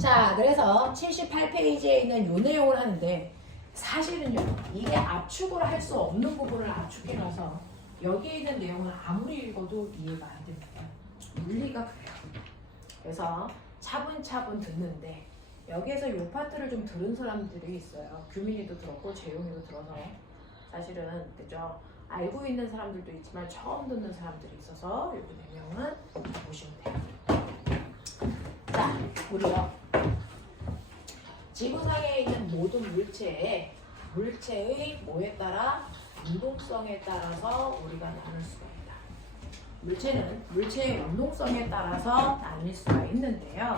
자, 그래서 78페이지에 있는 요 내용을 하는데 사실은요, 이게 압축을 할 수 없는 부분을 압축해놔서 여기에 있는 내용을 아무리 읽어도 이해가 안 됩니다. 물리가 그래요. 그래서 차분차분 듣는데 여기에서 요 파트를 좀 들은 사람들이 있어요. 규민이도 들었고 재용이도 들어서 사실은 그죠? 알고 있는 사람들도 있지만 처음 듣는 사람들이 있어서 요 내용은 보시면 돼요. 자, 우리요. 지구상에 있는 모든 물체의 뭐에 따라 운동성에 따라서 우리가 나눌 수가 있다. 물체는 물체의 운동성에 따라서 나눌 수가 있는데요.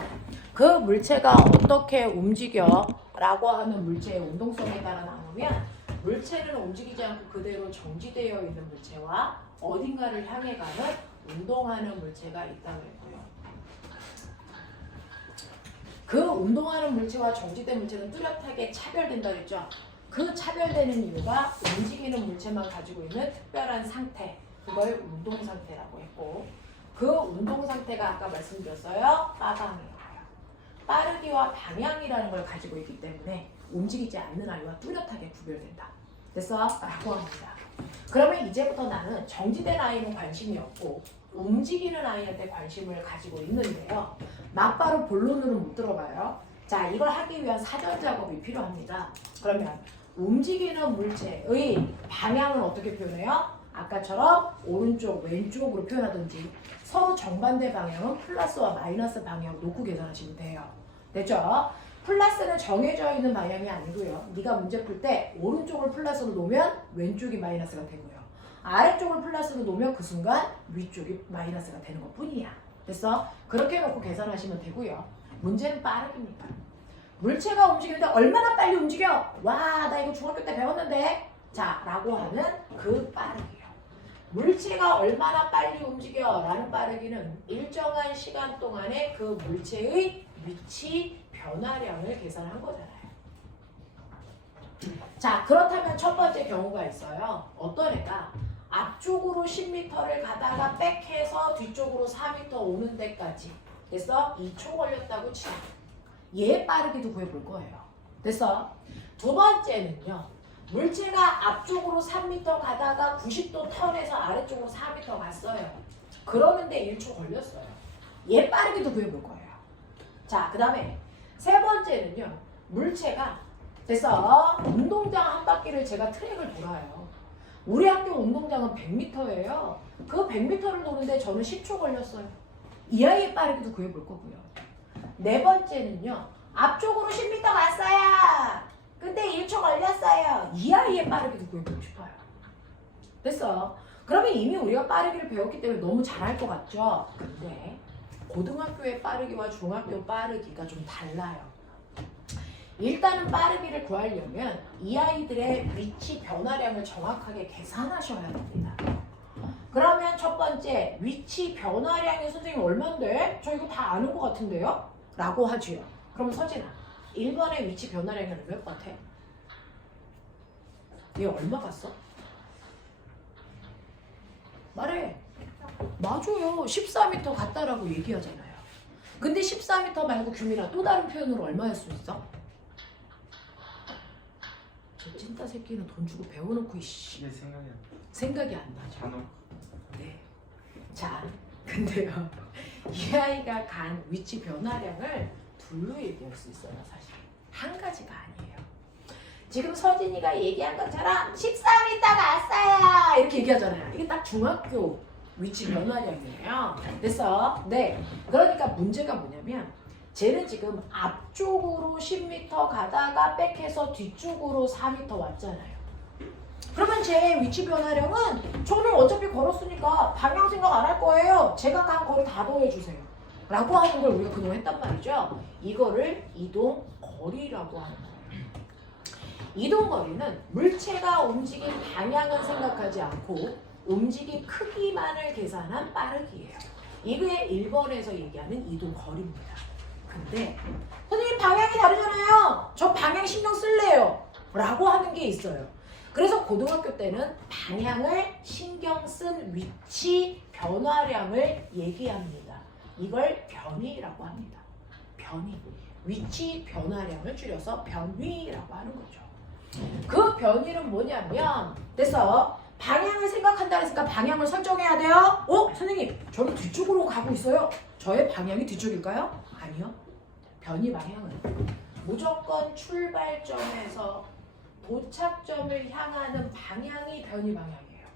그 물체가 어떻게 움직여? 라고 하는 물체의 운동성에 따라 나누면 물체는 움직이지 않고 그대로 정지되어 있는 물체와 어딘가를 향해 가는 운동하는 물체가 있다고 했고요. 그 운동하는 물체와 정지된 물체는 뚜렷하게 차별된다 그랬죠. 그 차별되는 이유가 움직이는 물체만 가지고 있는 특별한 상태, 그걸 운동 상태라고 했고, 그 운동 상태가 아까 말씀드렸어요. 빠방이에요. 빠르기와 방향이라는 걸 가지고 있기 때문에 움직이지 않는 아이와 뚜렷하게 구별된다. 됐어? 라고 합니다. 그러면 이제부터 나는 정지된 아이는 관심이 없고 움직이는 아이한테 관심을 가지고 있는데요. 막바로 본론으로 못 들어가요. 자, 이걸 하기 위한 사전 작업이 필요합니다. 그러면 움직이는 물체의 방향은 어떻게 표현해요? 아까처럼 오른쪽, 왼쪽으로 표현하든지 서로 정반대 방향은 플러스와 마이너스 방향 놓고 계산하시면 돼요. 됐죠? 플러스는 정해져 있는 방향이 아니고요. 네가 문제 풀 때 오른쪽을 플러스로 놓으면 왼쪽이 마이너스가 되고요. 아래쪽을 플러스로 놓으면 그 순간 위쪽이 마이너스가 되는 것 뿐이야. 됐어? 그렇게 놓고 계산하시면 되고요. 문제는 빠르기니까. 물체가 움직이는데 얼마나 빨리 움직여? 와, 나 이거 중학교 때 배웠는데. 자, 라고 하는 그 빠르기요. 물체가 얼마나 빨리 움직여? 라는 빠르기는 일정한 시간 동안에 그 물체의 위치 변화량을 계산한 거잖아요. 자, 그렇다면 첫 번째 경우가 있어요. 어떤 애가 앞쪽으로 10m를 가다가 백해서 뒤쪽으로 4m 오는 데까지 됐어? 2초 걸렸다고 치자. 얘 빠르기도 구해볼 거예요. 됐어? 두 번째는요. 물체가 앞쪽으로 3m 가다가 90도 턴해서 아래쪽으로 4m 갔어요. 그러는데 1초 걸렸어요. 얘 빠르기도 구해볼 거예요. 자, 그 다음에 세 번째는요. 물체가 됐어? 운동장 한 바퀴를 제가 트랙을 돌아요. 우리 학교 운동장은 100m예요. 그 100m를 도는데 저는 10초 걸렸어요. 이 아이의 빠르기도 구해볼 거고요. 네 번째는요. 앞쪽으로 10m 갔어요. 근데 1초 걸렸어요. 이 아이의 빠르기도 구해보고 싶어요. 됐어? 그러면 이미 우리가 빠르기를 배웠기 때문에 너무 잘할 것 같죠? 근데 고등학교의 빠르기와 중학교 빠르기가 좀 달라요. 일단은 빠르기를 구하려면 이 아이들의 위치 변화량을 정확하게 계산하셔야 됩니다. 그러면 첫 번째, 위치 변화량이 선생님 얼만데? 저 이거 다 아는 것 같은데요? 라고 하지요. 그럼 서진아, 1번의 위치 변화량은 몇 같아? 얘 얼마 갔어? 말해. 맞아요. 14m 갔다라고 얘기하잖아요. 근데 14m 말고 규민아 또 다른 표현으로 얼마일 수 있어? 저 찐따 새끼는 돈 주고 배워놓고 이씨. 생각이 안 나죠. 네. 자, 근데요. 이 아이가 간 위치 변화량을 둘로 얘기할 수 있어요. 사실 한 가지가 아니에요. 지금 서진이가 얘기한 것처럼 14m 갔어요 이렇게 얘기하잖아요. 이게 딱 중학교 위치 변화량이에요. 됐어? 네. 그러니까 문제가 뭐냐면 쟤는 지금 앞쪽으로 10m 가다가 백해서 뒤쪽으로 4m 왔잖아요. 그러면 제 위치 변화량은 저는 어차피 걸었으니까 방향 생각 안 할 거예요. 제가 간 거리 다 더해주세요. 라고 하는 걸 우리가 그동안 했단 말이죠. 이거를 이동 거리라고 하는 거예요. 이동 거리는 물체가 움직인 방향은 생각하지 않고 움직인 크기만을 계산한 빠르기예요. 이게 1번에서 얘기하는 이동 거리입니다. 근데 선생님 방향이 다르잖아요. 저 방향 신경 쓸래요. 라고 하는 게 있어요. 그래서 고등학교 때는 방향을 신경 쓴 위치 변화량을 얘기합니다. 이걸 변위라고 합니다. 변위. 위치 변화량을 줄여서 변위라고 하는 거죠. 그 변위는 뭐냐면 그래서 방향을 생각한다 그랬으니까 방향을 설정해야 돼요. 선생님 저는 뒤쪽으로 가고 있어요. 저의 방향이 뒤쪽일까요? 아니요. 변위 방향은 무조건 출발점에서 도착점을 향하는 방향이 변위 방향이에요.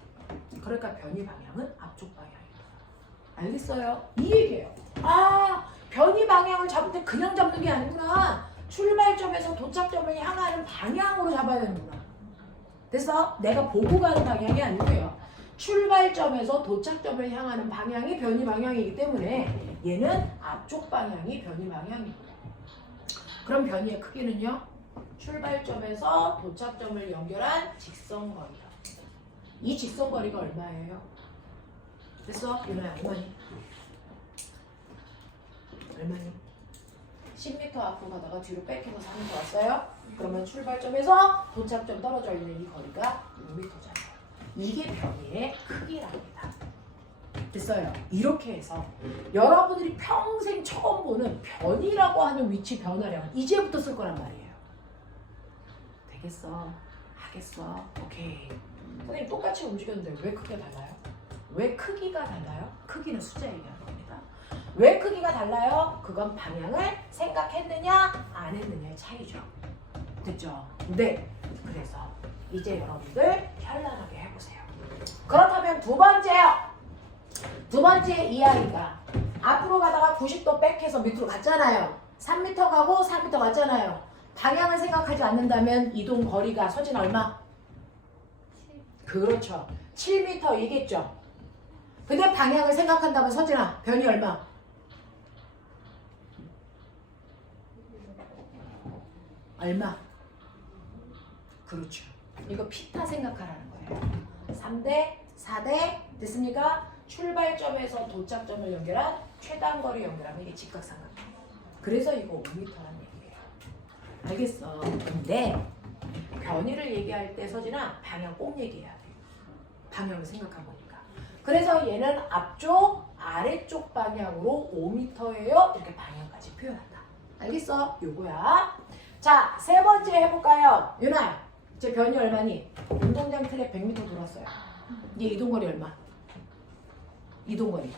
그러니까 변위 방향은 앞쪽 방향이에요. 알겠어요? 이 얘기예요. 변위 방향을 잡을 때 그냥 잡는 게 아니구나. 출발점에서 도착점을 향하는 방향으로 잡아야 되는구나. 그래서 내가 보고 가는 방향이 아니고요. 출발점에서 도착점을 향하는 방향이 변위 방향이기 때문에 얘는 앞쪽 방향이 변위 방향이고요. 그럼 변위의 크기는요? 출발점에서 도착점을 연결한 직선거리요. 이 직선거리가 얼마예요? 됐어? 유나야 얼마니? 얼마니? 10m 앞으로 가다가 뒤로 뺏기고 4m 왔어요? 그러면 출발점에서 도착점 떨어져 있는 이 거리가 6m잖아요. 이게 변위의 크기랍니다. 됐어요? 이렇게 해서 여러분들이 평생 처음 보는 변위라고 하는 위치 변화량은 이제부터 쓸 거란 말이에요. 되겠어? 하겠어? 오케이. 선생님 똑같이 움직였는데 왜 크기가 달라요? 왜 크기가 달라요? 크기는 숫자 얘기하는 겁니다. 왜 크기가 달라요? 그건 방향을 생각했느냐 안 했느냐의 차이죠. 됐죠? 네. 그래서 이제 여러분들 현란하게 해보세요. 그렇다면 두 번째요. 두 번째 이 아이가 앞으로 가다가 90도 백해서 밑으로 갔잖아요. 3m 가고 4m 갔잖아요. 방향을 생각하지 않는다면 이동 거리가 서진 얼마? 그렇죠. 7m이겠죠. 근데 방향을 생각한다면 서진아 변이 얼마? 얼마? 그렇죠. 이거 피타 생각하라는 거예요. 3대 4대 됐습니까? 출발점에서 도착점을 연결한 최단거리 연결하면 이게 직각삼각형. 그래서 이거 5m라는 얘기예요. 알겠어. 근데 변위를 얘기할 때 서진아 방향 꼭 얘기해야 돼. 방향을 생각해보니까. 그래서 얘는 앞쪽 아래쪽 방향으로 5m예요. 이렇게 방향까지 표현한다. 알겠어? 요거야. 자, 세 번째 해볼까요? 유나, 이제 변이 얼마니? 운동장 트랙 100m 돌았어요. 얘 이동거리 얼마? 이동거리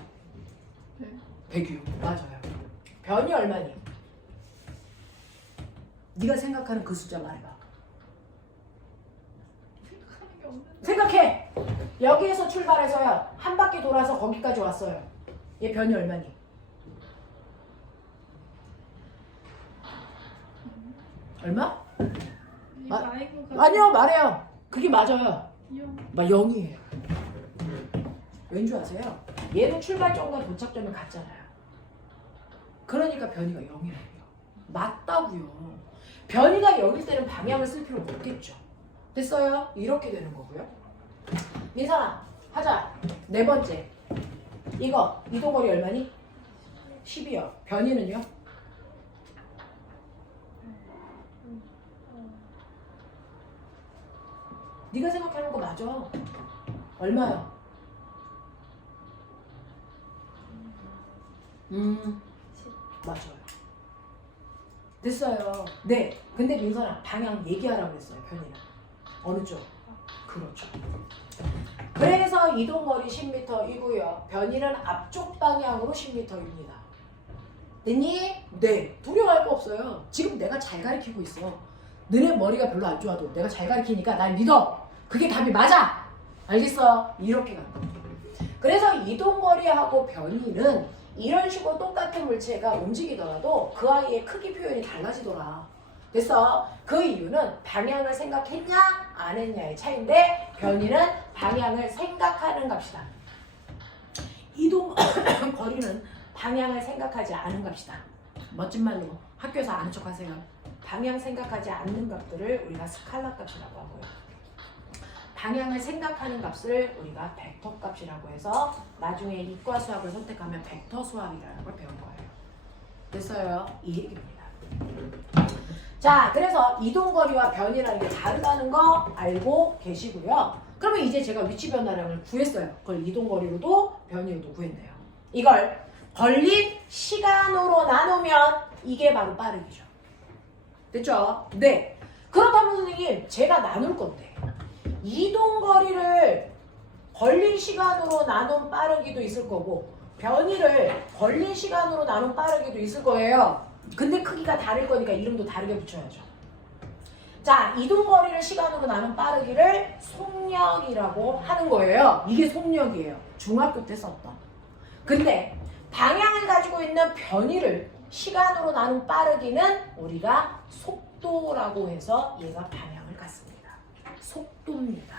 106. 맞아요. 변이 얼마니? 네가 생각하는 그 숫자 말해봐. 생각하는 게 없는데. 생각해. 여기에서 출발해서요. 한 바퀴 돌아서 거기까지 왔어요. 얘 변이 얼마니? 얼마? 아니요, 말해요. 그게 맞아요. 0이에요. 왠 줄 아세요? 얘는 출발점과 도착점을 같잖아요. 그러니까 변이가 0이라고요. 맞다고요. 변이가 0일 때는 방향을 쓸 필요 없겠죠. 됐어요? 이렇게 되는 거고요. 민선아, 하자. 네 번째. 이거 이동거리 얼마니? 10이요. 변이는요? 네가 생각하는 거 맞아. 얼마요? 맞아요. 됐어요. 네. 근데 민선아 방향 얘기하라고 했어요. 변이는 어느 쪽? 그렇죠. 그래서 이동거리 10m이고요. 변이는 앞쪽 방향으로 10m입니다. 됐니? 네. 두려워할 거 없어요. 지금 내가 잘 가르치고 있어. 너네 머리가 별로 안 좋아도 내가 잘 가르치니까 날 믿어. 그게 답이 맞아. 알겠어? 이렇게 가는 거예요. 그래서 이동거리하고 변이는 이런 식으로 똑같은 물체가 움직이더라도 그 아이의 크기 표현이 달라지더라. 그래서 그 이유는 방향을 생각했냐 안 했냐의 차이인데 변이는 방향을 생각하는 값이다. 이동거리는 방향을 생각하지 않은 값이다. 멋진 말로 학교에서 아는 척 하세요. 방향 생각하지 않는 값들을 우리가 스칼라 값이라고 하고요. 방향을 생각하는 값을 우리가 벡터 값이라고 해서 나중에 이과 수학을 선택하면 벡터 수학이라는 걸 배운 거예요. 됐어요? 이 얘기입니다. 자, 그래서 이동거리와 변이라는 게 다르다는 거 알고 계시고요. 그러면 이제 제가 위치 변화량을 구했어요. 그걸 이동거리로도 변이로도 구했네요. 이걸 벌린 시간으로 나누면 이게 바로 빠르기죠. 됐죠? 네. 그렇다면 선생님 제가 나눌 건데 이동거리를 벌린 시간으로 나눈 빠르기도 있을 거고 변이를 벌린 시간으로 나눈 빠르기도 있을 거예요. 근데 크기가 다를 거니까 이름도 다르게 붙여야죠. 자, 이동거리를 시간으로 나눈 빠르기를 속력이라고 하는 거예요. 이게 속력이에요. 중학교 때 썼던. 근데 방향을 가지고 있는 변이를 시간으로 나눈 빠르기는 우리가 속도라고 해서 얘가 방향을 갖습니다. 속도입니다.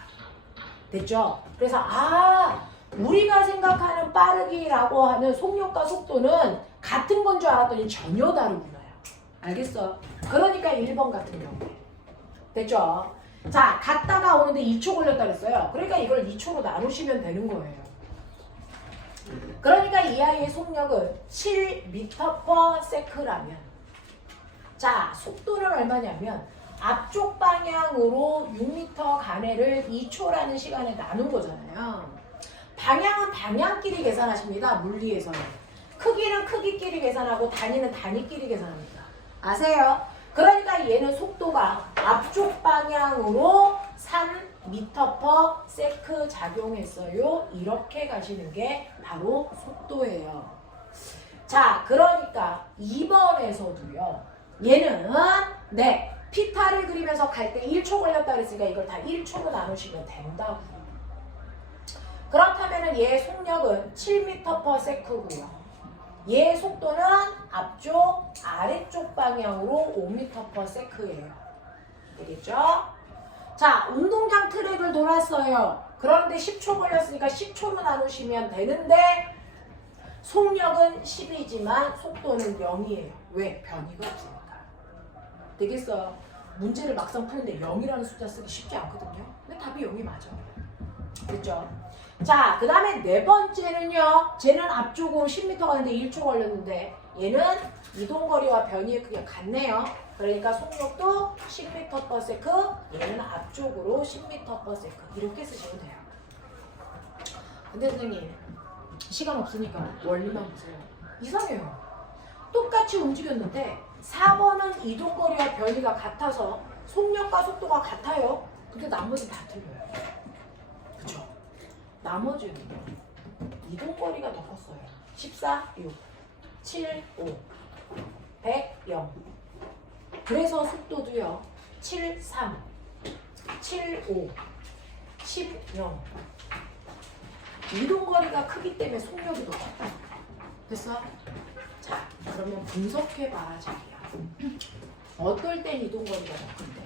됐죠? 그래서 우리가 생각하는 빠르기라고 하는 속력과 속도는 같은 건 줄 알았더니 전혀 다르구나요. 알겠어? 그러니까 1번 같은 경우에. 됐죠? 자, 갔다가 오는데 2초 걸렸다 그랬어요. 그러니까 이걸 2초로 나누시면 되는 거예요. 그러니까 이 아이의 속력은 7m/s라면 자, 속도는 얼마냐면 앞쪽 방향으로 6m 가내를 2초라는 시간에 나눈 거잖아요. 방향은 방향끼리 계산하십니다. 물리에서는. 크기는 크기끼리 계산하고 단위는 단위끼리 계산합니다. 아세요? 그러니까 얘는 속도가 앞쪽 방향으로 3m/s 작용했어요. 이렇게 가시는 게 바로 속도예요. 자, 그러니까 2번에서도요. 얘는 네, 피타를 그리면서 갈 때 1초 걸렸다 그랬으니까 이걸 다 1초로 나누시면 된다고. 그렇다면 얘의 속력은 7m/s고요. 얘의 속도는 앞쪽, 아래쪽 방향으로 5m/s예요. 되겠죠? 자, 운동장 트랙을 돌았어요. 그런데 10초 걸렸으니까 10초로 나누시면 되는데 속력은 10이지만 속도는 0이에요. 왜? 변이가 없으니까. 되겠어요? 문제를 막상 푸는데 0이라는 숫자 쓰기 쉽지 않거든요. 근데 답이 0이 맞아. 됐죠? 자, 그 다음에 네 번째는요. 쟤는 앞쪽으로 10m 가는데 1초 걸렸는데 얘는 이동거리와 변이의 크기가 같네요. 그러니까 속력도 10m/s, 얘는 앞쪽으로 10m/s 이렇게 쓰시면 돼요. 근데 선생님 시간 없으니까 원리만 보세요. 이상해요. 똑같이 움직였는데 4번은 이동거리와 변이가 같아서 속력과 속도가 같아요. 근데 나머지 다 틀려요. 그쵸? 나머지는 이동거리가 더 컸어요. 14, 6, 7, 5, 100, 0. 그래서 속도도요. 7, 3, 7, 5, 10, 0. 이동거리가 크기 때문에 속력이 더 컸다. 됐어? 자, 그러면 분석해봐라 자기야. 어떨 땐 이동거리가 더 큰데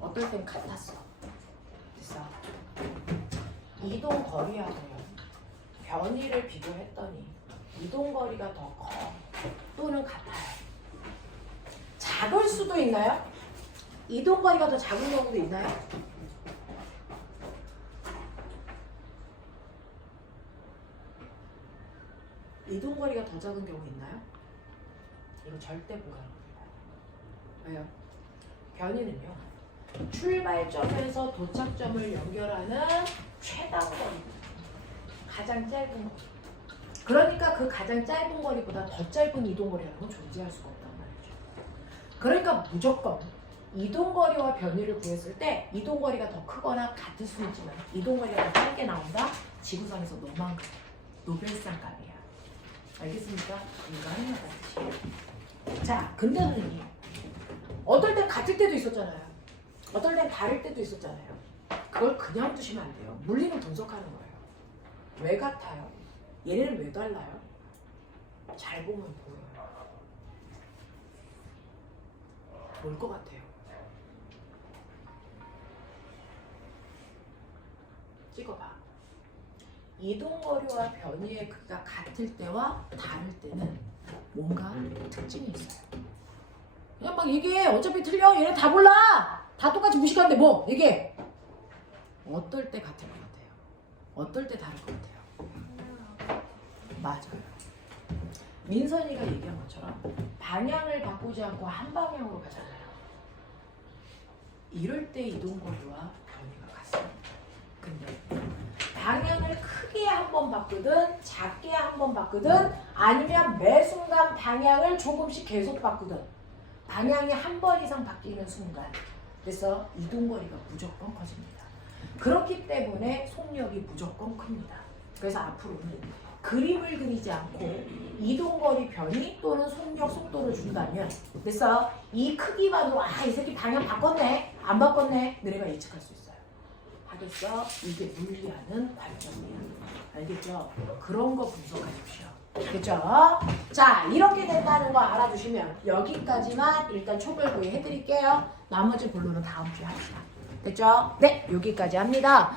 어떨 땐 같았어. 됐어? 이동거리하고요 변이를 비교했더니 이동거리가 더 커 또는 같아요. 작을 수도 있나요? 이동거리가 더 작은 경우도 있나요? 이동거리가 더 작은 경우 있나요? 이거 절대 불가능합니다. 왜요? 변이는요. 출발점에서 도착점을 연결하는 최단 거리, 가장 짧은 거리. 그러니까 그 가장 짧은 거리보다 더 짧은 이동거리라는 건 존재할 수가 없단 말이죠. 그러니까 무조건 이동거리와 변이를 구했을 때 이동거리가 더 크거나 같을 수 있지만 이동거리가 더 짧게 나온다? 지구상에서 너만 그래. 노벨상감이야. 알겠습니까? 인간이라는 뜻이에요. 자, 근데 선생님 어떨 땐 같을 때도 있었잖아요. 어떨 땐 다를 때도 있었잖아요. 그걸 그냥 두시면 안 돼요. 물리는 분석하는 거예요. 왜 같아요? 얘네는 왜 달라요? 잘 보면 보여요. 뭘 것 같아요? 찍어봐. 이동거리와 변이의 크기가 같을 때와 다를 때는 뭔가 특징이 있어요. 그냥 막 얘기해. 어차피 틀려. 얘네 다 몰라. 다 똑같이 무식한데 뭐 얘기해. 어떨 때 같을 것 같아요? 어떨 때 다를 것 같아요? 맞아요. 민선이가 얘기한 것처럼 방향을 바꾸지 않고 한 방향으로 가잖아요. 이럴 때 이동거리와 변이가 같습니다. 근데 방향을 크게 한번 바꾸든 작게 한번 바꾸든 아니면 매 순간 방향을 조금씩 계속 바꾸든 방향이 한 번 이상 바뀌는 순간 그래서 이동거리가 무조건 커집니다. 그렇기 때문에 속력이 무조건 큽니다. 그래서 앞으로는 그림을 그리지 않고 이동거리 변이 또는 속력 속도를 준다면 그래서 이 크기만으로 이 새끼 방향 바꿨네 안 바꿨네 너네가 예측할 수 있어요. 하겠어? 이게 물리하는 관점이야. 알겠죠? 그런 거 분석하십시오. 알겠죠? 자 이렇게 된다는 거 알아두시면 여기까지만 일단 초벌구이 해드릴게요. 나머지 본론은 다음 주에 합시다. 됐죠? 네 여기까지 합니다.